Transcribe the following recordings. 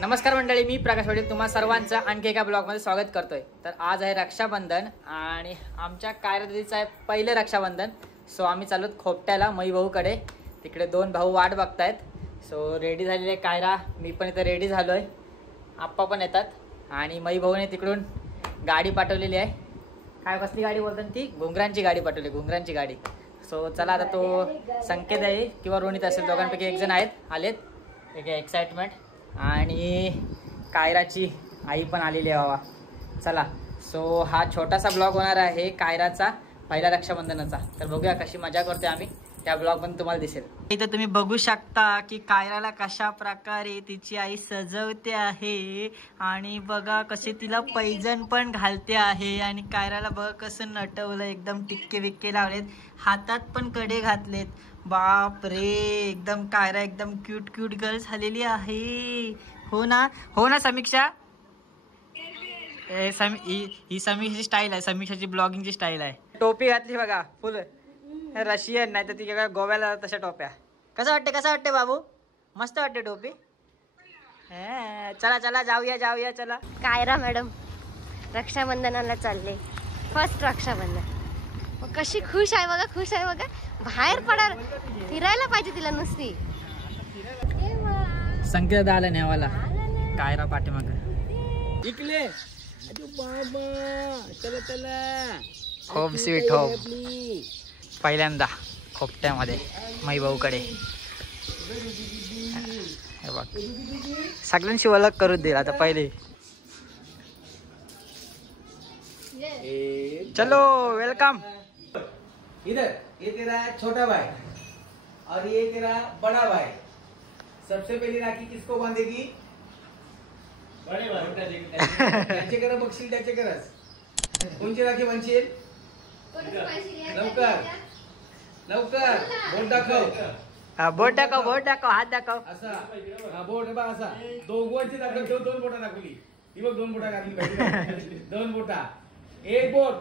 नमस्कार मंडळी, मी प्रकाश पाटील तुम्हा सर्वांचं आणखी एका ब्लॉगमध्ये स्वागत करतोय। तर आज आहे रक्षाबंधन आणि आमच्या कायरादीचं आहे पहिलं रक्षाबंधन। सो आम्ही चाललोत खोपट्याला मई भाऊकडे। तिकडे दोन भाऊ वाट बघतायत। सो रेडी झालेले कायरा, मी पण इथे रेडी झालोय, आप्पा पण येतात आणि मई भाऊने तिकडून गाडी पाठवलेली आहे। काय कसली गाडी बोलतात ती? घुंगरांची गाडी पाठवली, घुंगरांची गाडी। सो चला आता तो संकेत आहे किंवा रोनित असेल, दोघांपैकी एक जण आलेत। एक एक्साइटमेंट आणि कायराची आई पण आलेली आहे बाबा। चला, सो हा छोटासा ब्लॉग होणार आहे कायराचा पहिला रक्षाबंधनाचा। तर बघूया कशी मजा करते आम्ही, त्या ब्लॉग पण तुम्हाला दिसेल। इथं तुम्ही बघू शकता की कायराला कशा प्रकारे तिची आई सजवते आहे आणि बघा कसे तिला पैजण पण घालते आहे आणि कायराला बघा कसं नटवलं, एकदम टिक्के बिक्के लावलेत, हातात पण कडे घातलेत। बाप रे, एकदम कायरा एकदम क्यूट क्यूट गर्ल झालेली आहे। हो ना समीक्षा? ही समीक्षाची स्टाईल आहे, समीक्षाची ब्लॉगिंगची स्टाईल आहे। टोपी घातली बघा फुल रशियन, नाही तर ती काय गोव्याला तशा टोप्या। कसं वाटते बाबू? मस्त वाटते टोपी। चला चला जाऊया चला। कायरा मॅडम रक्षाबंधनाला चालले, फर्स्ट रक्षाबंधन। कशी खुश आहे बघा, बाहेर पडार फिरायला पाहिजे तिला नुसती। संकेत आला नेवाला कायरा पाठीमाग इकले बाबा। चला खूप स्वीट हो, पहिल्यांदा खोपट्यामध्ये मई भाऊकडे। हे बघ सगळ्यांशी ओळख करू दे आता पहिले। चलो वेलकम। इधर ये तेरा छोटा भाई और ये तेरा बड़ा भाई। सबसे पहली राखी किसको बांधेगी? बड़े भाई। त्याचे करा बघशील, त्याचे करस कोणची राखी बांधशील? लवकर बोट दाखव, हात दाखव। असा हा बोट बघ, असा दोघांची दाखव, दोन बोटा दाखवली ही बघ, दोन बोटा घातली पाहिजे, दोन बोटा एक बोट।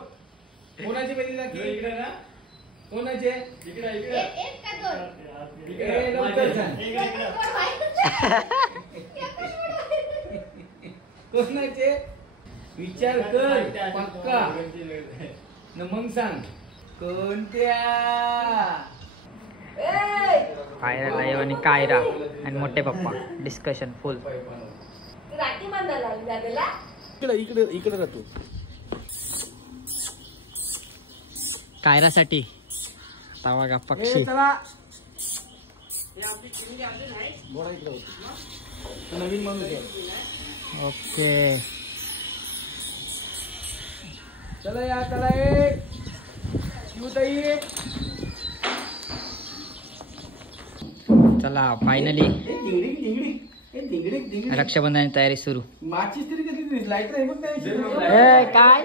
कोणाची पहिली राखी? इकडे ना, कोणाचे? इकडे एक का दोन? इकडे लवकर सांग। कोणाचे विचार कर पक्का न मग सांग कोणत्या। कायरा आणि कायरा आणि मोठे पप्पा डिस्कशन फुल। राखी बांधायला इकडे राहतो कायरासाठी तवा का पक्षी। नवीन माणूस आहे। ओके चला एक चला फायनली रक्षाबंधनाची तयारी सुरू। माचीस तरी किती लाईट आहे बघ काय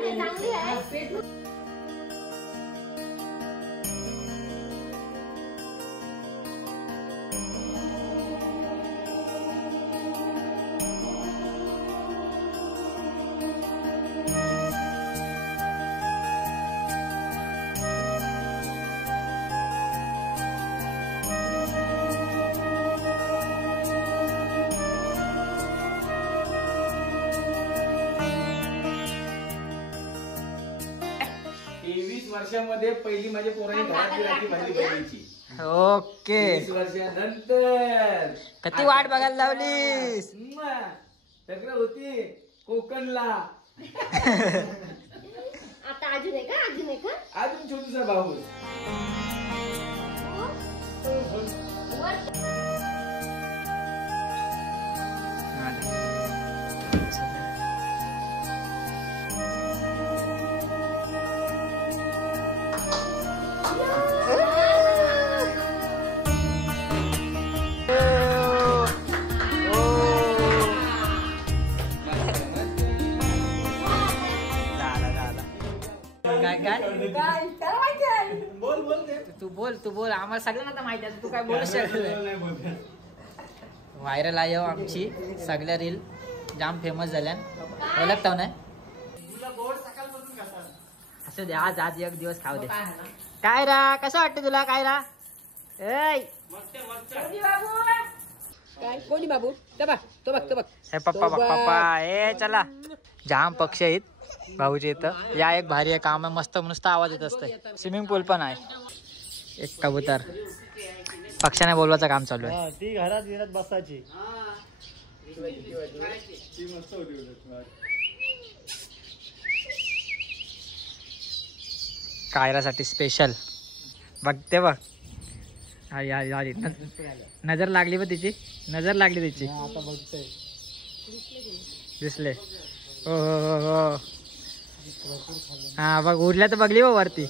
वर्षामध्ये पहिली माझ्या पोरांनी घरातली राखी बांधली बहिणीची। ओके 20 वर्षानंतर किती वाट बघायला लावलीस? चक्र होती कोकणला। आता अजून आहे का? अजून छोटूसा भाऊ। तू बोल आम्हाला सगळ्यांना माहिती आहे, तू काय बोलू शकत। व्हायरल आहे आमची सगळ्या रील, जाम फेमस झाल्या, ओळखताव ना? असं दे, आज एक दिवस खाऊ दे। कायरा कसं वाटतं तुला कायरा? काय कोणी बाबू तो बघ हे पप्पा बघ पप्पा ए चला जाम पक्षी आहेत भाऊची इथं या एक भारी आहे काम आहे मस्त नुसता आवाज येत असतंय स्विमिंग पूल पण आहे एक कबूतर पक्ष्याने बोलवायचं काम चालू आहे ती घरात बसायची कायरासाठी स्पेशल बघते बघ नजर लागली बघ तिची नजर लागली तिची आता बघतोय दिसले हो हो हो हा बघ उरल्या तर बघली बघ वरती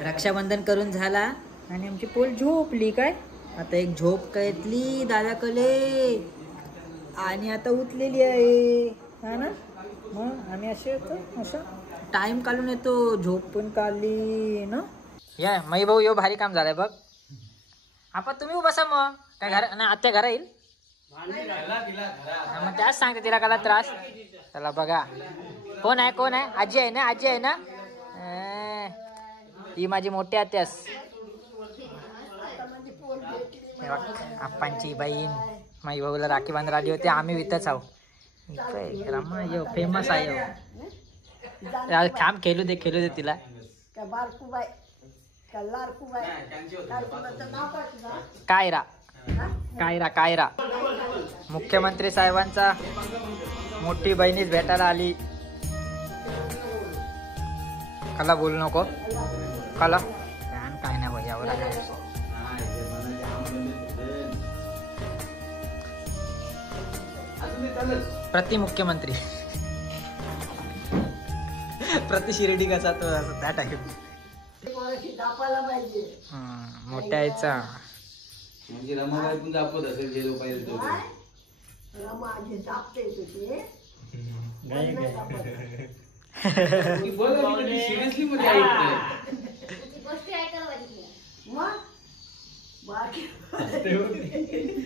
रक्षाबंधन करून झाला आणि आमची पोल झोपली काय आता एक झोप घेतली दादाकडे आणि आता उठलेली आहे हा ना मग आम्ही असे येतो असं टाइम काढून येतो झोप पण काढली ना या मई भाऊ यो भारी काम झालंय बघ आपण तुम्ही बसा मग काय घर नाही आत्या घरा येईल मग त्याच सांगते तिला कला त्रास चला बघा कोण आहे आजी आहे ना ही माझी मोठी आत्यास आप्पांची बहीण माई भाऊला राखी बांधायला आली होती आम्ही इथंच आहो फेमस आहे थांब खेळू दे तिला कायरा मुख्यमंत्री साहेबांचा मोठी बहिणीच भेटायला आली कला बोलू नको कला काय नाही भाई यावर प्रतिमुख्यमंत्री प्रति शिर्डी कसा तो त्या टाईप मोठ्या आईचा म्हणजे रमाबाई पण दाखवत असेल जे लोक सिरियसली मध्ये ऐकतोय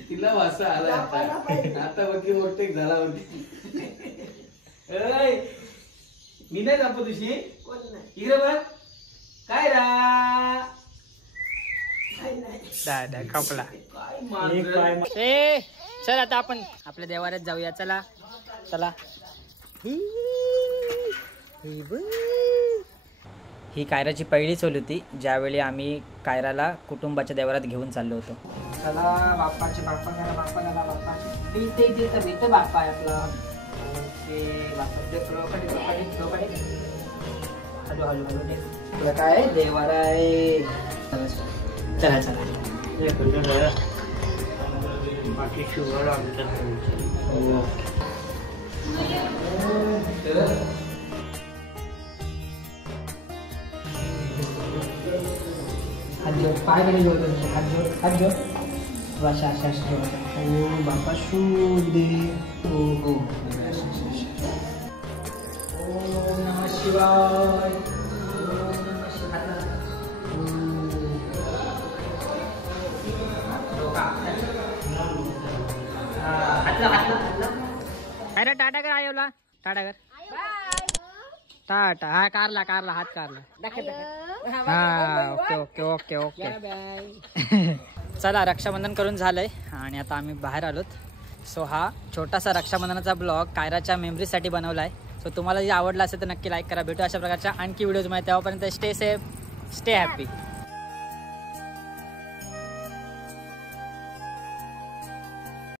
तिला वासा आला आता वरती ओव्हरटेक झाला वरती मी नाही दाखवत तुझी इकडे बघ काय दादा खपला काय ए चल आता आपण आपल्या देवाऱ्यात जाऊया चला चला ही कायराची पहिली चोल होती ज्यावेळी आम्ही कायराला कुटुंबाच्या देवारात घेऊन चाललो होतो चला बाप्पाचे बाप्पा बाप्पा आहे आपला हळू तुला काय देवारा आहे चला बाकी शुगर पायकडे हात जोड भाषा ओ बापा शुभ दे ओ नमः शिवाय अरे टाटा कर आयोला टाटा कर टाटा हा कारला हात कारला हा ओके चला रक्षाबंधन करून झालंय आणि आता आम्ही बाहेर आलोत सो हा छोटासा रक्षाबंधनाचा ब्लॉग कायराच्या मेमरीसाठी बनवला आहे सो तुम्हाला जे आवडला असेल तर नक्की लाईक करा भेटू अशा प्रकारच्या आणखी व्हिडिओज मध्ये तेव्हापर्यंत स्टे सेफ स्टे हॅपी